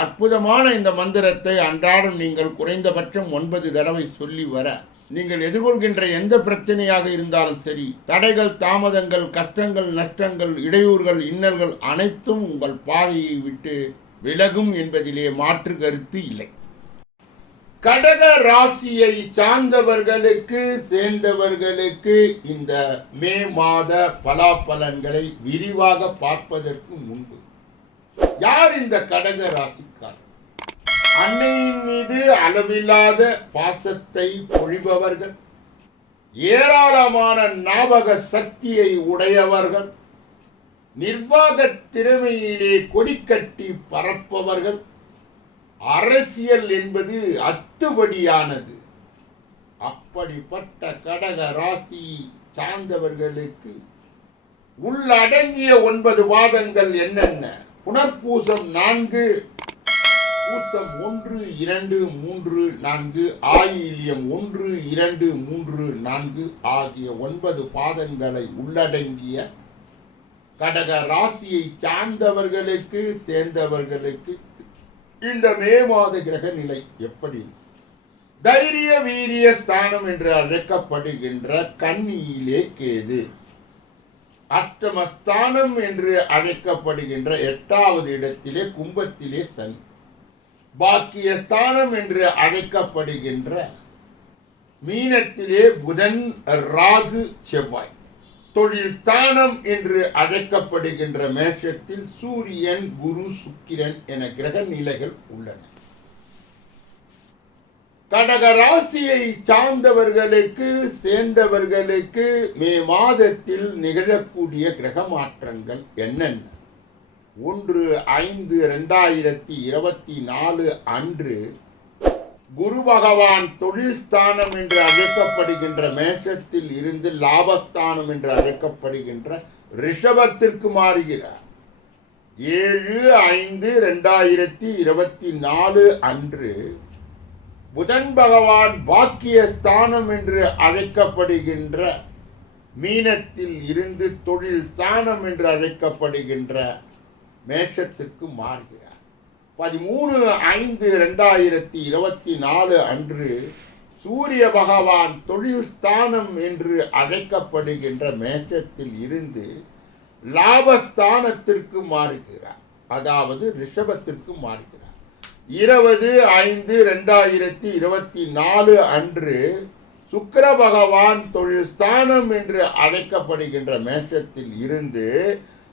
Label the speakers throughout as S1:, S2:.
S1: அற்புதமான இந்த மந்திரத்தை அன்றாடம் நீங்கள் குறைந்தபட்சம் ஒன்பது தடவை சொல்லி வர. நீங்கள் எதிர்கொள்கின்ற எந்த பிரச்சனையாக இருந்தாலும் சரி தடைகள் தாமதங்கள் கஷ்டங்கள் நஷ்டங்கள் இடையூறுகள் இன்னல்கள் அனைத்தும் உங்கள் பாதையை விட்டு விலகும் என்பதிலே மாற்று கருத்து இல்லை. கடக ராசியை சார்ந்தவர்களுக்கு சேர்ந்தவர்களுக்கு இந்த மே மாத பலாபலன்களை விரிவாக பார்ப்பதற்கு முன்பு யார் இந்த கடக ராசிக்கார்? அன்னையின் மீது அளவில்லாத பாசத்தை பொழிபவர்கள் ஏராளமான ஞாபக சக்தியை உடையவர்கள் நிர்வாக திறமையிலே கொடிக்கட்டி பறப்பவர்கள். அரசியல் என்பது அத்துபடியானது. அப்படிப்பட்ட கடக ராசி சார்ந்தவர்களுக்கு உள்ளடங்கிய ஒன்பது வாதங்கள் என்னென்ன? புனர்பூசம் நான்கு பூசம் ஒன்று இரண்டு மூன்று நான்கு ஆயில்யம் ஒன்று இரண்டு மூன்று நான்கு ஆகிய ஒன்பது பாதங்களை உள்ளடங்கிய கடக ராசியை சார்ந்தவர்களுக்கு சேர்ந்தவர்களுக்கு இந்த மே மாத கிரக நிலை எப்படி? தைரிய வீரிய ஸ்தானம் என்று அழைக்கப்படுகின்ற கன்னியிலே கேது. அஷ்டமஸ்தானம் என்று அழைக்கப்படுகின்ற எட்டாவது இடத்திலே கும்பத்திலே சனி. பாக்கிய ஸ்தானம் என்று அழைக்கப்படுகின்ற மீனத்திலே புதன் ராகு செவ்வாய். தொழில் ஸ்தானம் என்று அழைக்கப்படுகின்ற மேஷத்தில் சூரியன் குரு சுக்கிரன் என கிரக நிலைகள் உள்ளன. கடக ராசியை சார்ந்தவர்களுக்கு சேர்ந்தவர்களுக்கு மே மாதத்தில் நிகழக்கூடிய கிரக மாற்றங்கள் என்னென்ன? ஒன்று ஐந்து ரெண்டாயிரத்தி இருபத்தி நாலு அன்று குரு பகவான் தொழில் ஸ்தானம் என்று அழைக்கப்படுகின்ற மேஷத்தில் இருந்து லாபஸ்தானம் என்று அழைக்கப்படுகின்ற ரிஷபத்திற்கு மாறுகிறார். ஏழு ஐந்து ரெண்டாயிரத்தி இருபத்தி நாலு அன்று புதன் பகவான் பாக்கிய ஸ்தானம் என்று அழைக்கப்படுகின்ற மீனத்தில் இருந்து தொழில் ஸ்தானம் என்று அழைக்கப்படுகின்ற மேஷத்திற்கு மாறுகிறார். பதிமூணு ஐந்து ரெண்டாயிரத்தி இருபத்தி நாலு அன்று சூரிய பகவான் தொழில் ஸ்தானம் என்று அழைக்கப்படுகின்ற மேஷத்தில் இருந்து லாபஸ்தானத்திற்கு மாறுகிறார். அதாவது ரிஷபத்திற்கு மாறுகிறார். இருபது ஐந்து ரெண்டாயிரத்தி இருபத்தி நாலு அன்று சுக்கர பகவான் தொழில் ஸ்தானம் என்று அழைக்கப்படுகின்ற மேஷத்தில் இருந்து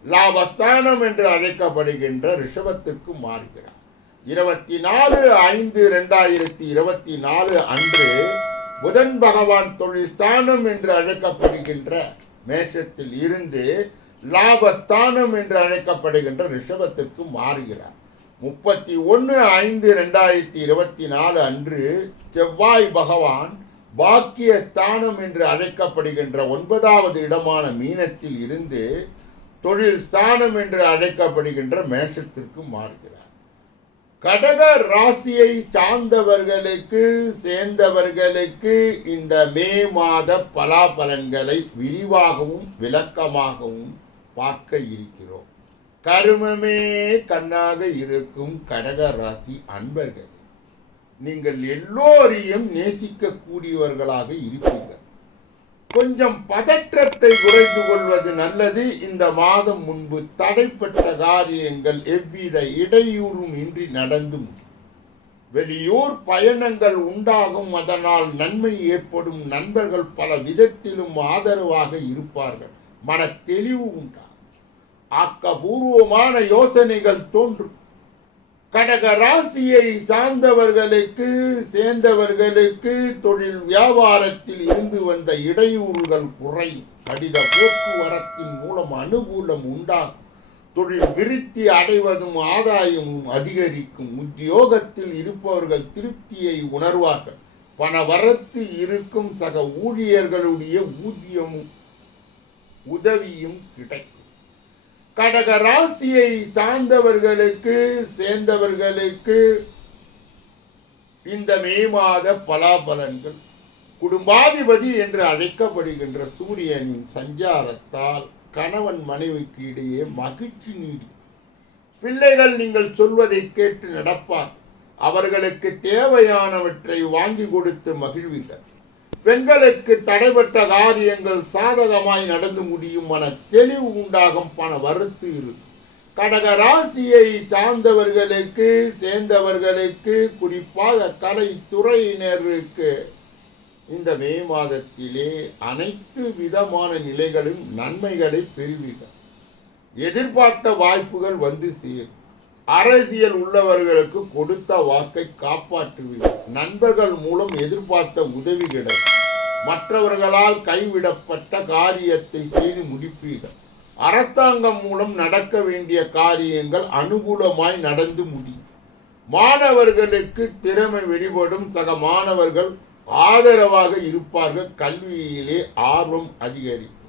S1: லாபஸ்தானம் என்று அழைக்கப்படுகின்ற ரிஷபத்திற்கு மாறுகிறார். இருபத்தி நாலு ஐந்து ரெண்டாயிரத்தி இருபத்தி நாலு அன்று புதன் பகவான் தொழில் ஸ்தானம் என்று அழைக்கப்படுகின்ற மேஷத்தில் இருந்து லாபஸ்தானம் என்று அழைக்கப்படுகின்ற ரிஷபத்திற்கு மாறுகிறார். முப்பத்தி ஒன்று ஐந்து ரெண்டாயிரத்தி இருபத்தி நாலு அன்று செவ்வாய் பகவான் பாக்கிய ஸ்தானம் என்று அழைக்கப்படுகின்ற ஒன்பதாவது இடமான மீனத்தில் இருந்து தொழில் ஸ்தானம் என்று அழைக்கப்படுகின்ற மேஷத்திற்கு மாறுகிறார். கடக ராசியை சார்ந்தவர்களுக்கு சேர்ந்தவர்களுக்கு இந்த மே மாத பலாபலன்களை விரிவாகவும் விளக்கமாகவும் பார்க்க இருக்கிறோம். கருமமே கண்ணாக இருக்கும் கடக ராசி அன்பர்கள் நீங்கள் எல்லோரையும் நேசிக்கக்கூடியவர்களாக இருப்பீர்கள். கொஞ்சம் பதற்றத்தை குறைந்து கொள்வது நல்லது. இந்த மாதம் முன்பு தடைப்பட்ட காரியங்கள் எவ்வித இடையூறும் இன்றி நடந்து வெளியூர் பயணங்கள் உண்டாகும். அதனால் நன்மை ஏற்படும். நண்பர்கள் பல விதத்திலும் ஆதரவாக இருப்பார்கள். மன தெளிவு உண்டாகும் ஆக்கபூர்வமான யோசனைகள் தோன்றும். கடக ராசியை சார்ந்தவர்களுக்கு சேர்ந்தவர்களுக்கு தொழில் வியாபாரத்தில் இருந்து வந்த இடையூறுகள் குறையும். கடித போக்குவரத்தின் மூலம் அனுகூலம் உண்டாகும். தொழில் விருத்தி அடைவதும் ஆதாயமும் அதிகரிக்கும். உத்தியோகத்தில் இருப்பவர்கள் திருப்தியை உணர்வார்கள். பண வரத்து இருக்கும் சக ஊழியர்களுடைய ஊதியமும் உதவியும் கிடைக்கும். கடக ராசியை சார்ந்தவர்களுக்கு சேர்ந்தவர்களுக்கு இந்த மே மாத பலாபலன்கள். குடும்பாதிபதி என்று அழைக்கப்படுகின்ற சூரியனின் சஞ்சாரத்தால் கணவன் மனைவிக்கு இடையே மகிழ்ச்சி நீடி. பிள்ளைகள் நீங்கள் சொல்வதை கேட்டு நடப்பார். அவர்களுக்கு தேவையானவற்றை வாங்கி கொடுத்து மகிழ்வீர்கள். பெண்களுக்கு தடைப்பட்ட காரியங்கள் சாதகமாய் நடந்து முடியும் என தெளிவு உண்டாகும் பண வருத்து இருக்கும் கடக ராசியை சார்ந்தவர்களுக்கு சேர்ந்தவர்களுக்கு குறிப்பாக கலை துறையினருக்கு இந்த மே மாதத்திலே அனைத்து விதமான நிலைகளும் நன்மைகளை பெறுவீர்கள். எதிர்பார்த்த வாய்ப்புகள் வந்து சேரும். அரசியல் உள்ளவர்களுக்கு கொடுத்த வாக்கை காப்பாற்றுவீர்கள் நண்பர்கள் மூலம் எதிர்பார்த்த உதவி கிடைக்கும். மற்றவர்களால் கைவிடப்பட்ட காரியத்தை செய்து முடிப்பீர்கள் அரசாங்கம் மூலம் நடக்க வேண்டிய காரியங்கள் அனுகூலமாய் நடந்து முடியும். மாணவர்களுக்கு திறமை வெளிப்படும். சக மாணவர்கள் ஆதரவாக இருப்பார்கள். கல்வியிலே ஆர்வம் அதிகரிக்கும்.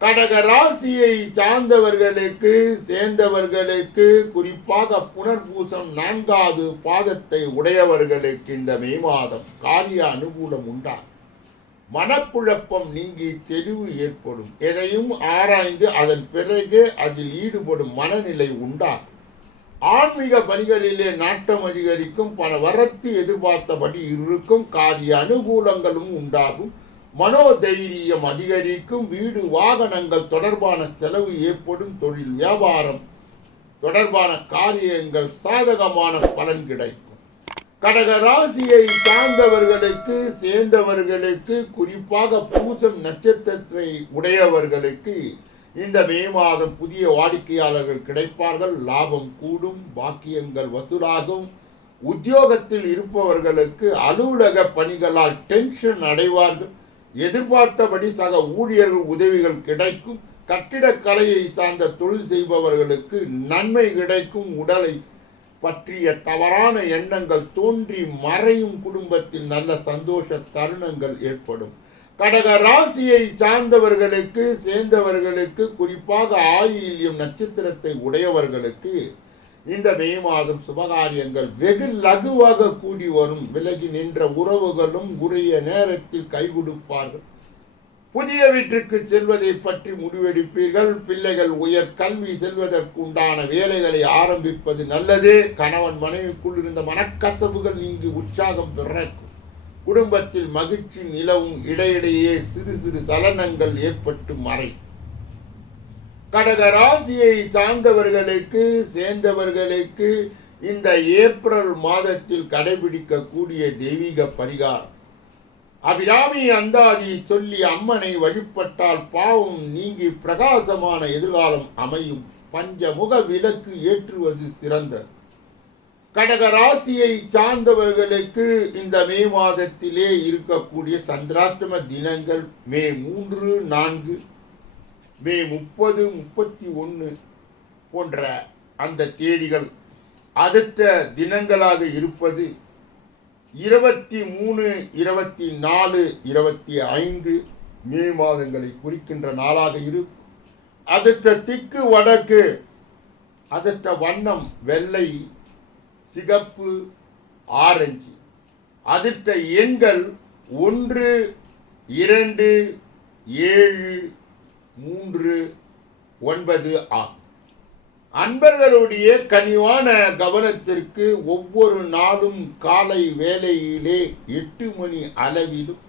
S1: கடக ராசியை சார்ந்தவர்களுக்கு சேர்ந்தவர்களுக்கு குறிப்பாக புனர்பூசம் நான்காவது பாதத்தை உடையவர்களுக்கு இந்த மே மாதம் காரிய அனுகூலம் உண்டா மனக்குழப்பம் நீங்கி தெளிவு ஏற்படும். எதையும் ஆராய்ந்து அதன் பிறகு அதில் ஈடுபடும் மனநிலை உண்டா ஆன்மீக பணிகளிலே நாட்டம் அதிகரிக்கும். பல வரத்து எதிர்பார்த்தபடி இருக்கும். காரிய அனுகூலங்களும் உண்டாகும். மனோதைரியம் அதிகரிக்கும் வீடு வாகனங்கள் தொடர்பான செலவு ஏற்படும் தொழில் வியாபாரம் தொடர்பான காரியங்கள் சாதகமான பலன் கிடைக்கும். கடக ராசியை சார்ந்தவர்களுக்கு சேர்ந்தவர்களுக்கு குறிப்பாக பூசம் நட்சத்திரத்தை உடையவர்களுக்கு இந்த மே மாதம் புதிய வாடிக்கையாளர்கள் கிடைப்பார்கள். லாபம் கூடும் பாக்கியங்கள் வசூலாகும். உத்தியோகத்தில் இருப்பவர்களுக்கு அலுவலக பணிகளால் டென்ஷன் அடைவார்கள். எதிர்பார்த்தபடி சக ஊழியர்கள் உதவிகள் கிடைக்கும். கட்டிடக்கலையை சார்ந்த தொழில் செய்பவர்களுக்கு நன்மை கிடைக்கும். உடலை பற்றிய தவறான எண்ணங்கள் தோன்றி மறையும் குடும்பத்தில் நல்ல சந்தோஷ தருணங்கள் ஏற்படும். கடக ராசியை சார்ந்தவர்களுக்கு சேர்ந்தவர்களுக்கு குறிப்பாக ஆயில்யம் நட்சத்திரத்தை உடையவர்களுக்கு இந்த மே மாதம் சுபகாரியங்கள் வெகு லகுவாக கூடி வரும். விலகி நின்ற உறவுகளும் உரிய நேரத்தில் கை கொடுப்பார்கள். புதிய வீட்டிற்கு செல்வதை பற்றி முடிவெடுப்பீர்கள். பிள்ளைகள் உயர் கல்வி செல்வதற்கு உண்டான வேலைகளை ஆரம்பிப்பது நல்லது. கணவன் மனைவிக்குள் இருந்த மனக்கசவுகள் இங்கு உற்சாகம் பிறக்கும். குடும்பத்தில் மகிழ்ச்சி நிலவும். இடையிடையே சிறு சிறு சலனங்கள் ஏற்பட்டு மறை கடக ராசியை சார்ந்தவர்களுக்கு சேர்ந்தவர்களுக்கு இந்த ஏப்ரல் மாதத்தில் கடைபிடிக்கக்கூடிய தெய்வீக பரிகாரம். அபிராமி அந்தாதி சொல்லி அம்மனை வழிபட்டால் பாவம் நீங்கி பிரகாசமான எதிர்காலம் அமையும். பஞ்சமுக விளக்கு ஏற்றுவது சிறந்தது. கடக ராசியை சார்ந்தவர்களுக்கு இந்த மே மாதத்திலே இருக்கக்கூடிய சந்திராஷ்டம தினங்கள் மே மூன்று நான்கு மே முப்பது முப்பத்தி ஒன்று போன்ற அந்த தேதிகள் அடுத்த தினங்களாக இருப்பது இருபத்தி மூணு இருபத்தி நாலு இருபத்தி ஐந்து மே மாதங்களை குறிக்கின்ற நாளாக இருக்கும். அடுத்த திக்கு வடக்கு அடுத்த வண்ணம் வெள்ளை சிகப்பு ஆரஞ்சு. அடுத்த எண்கள் ஒன்று இரண்டு ஏழு மூன்று ஒன்பது ஆகும். அன்பர்களுடைய கனிவான கவனத்திற்கு ஒவ்வொரு நாளும் காலை வேளையிலே எட்டு மணி அளவிலும்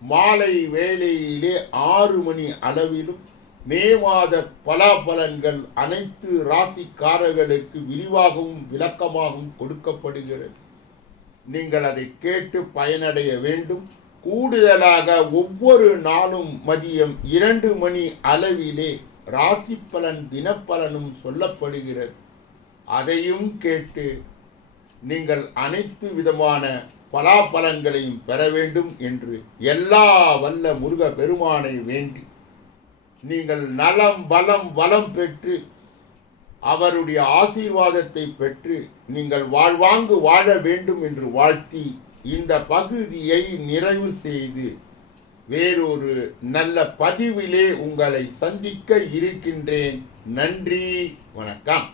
S1: மாலை வேளையிலே ஆறு மணி அளவிலும் மே மாத பலாபலன்கள் அனைத்து ராசிக்காரர்களுக்கு விரிவாகவும் விளக்கமாகவும் கொடுக்கப்படுகிறது. நீங்கள் அதை கேட்டு பயனடைய வேண்டும். கூடுதலாக ஒவ்வொரு நாளும் மதியம் இரண்டு மணி அளவிலே ராசி பலன் தினப்பலனும் சொல்லப்படுகிறது. அதையும் கேட்டு நீங்கள் அனைத்து விதமான பலாபலன்களையும் பெற வேண்டும் என்று எல்லா வல்ல முருக பெருமானை வேண்டி நீங்கள் நலம் பலம் வளம் பெற்று அவருடைய ஆசீர்வாதத்தை பெற்று நீங்கள் வாழ்வாங்கு வாழ வேண்டும் என்று வாழ்த்தி இந்த பகுதியை நிறைவு செய்து வேறொரு நல்ல பதிவிலே உங்களை சந்திக்க இருக்கின்றேன். நன்றி வணக்கம்.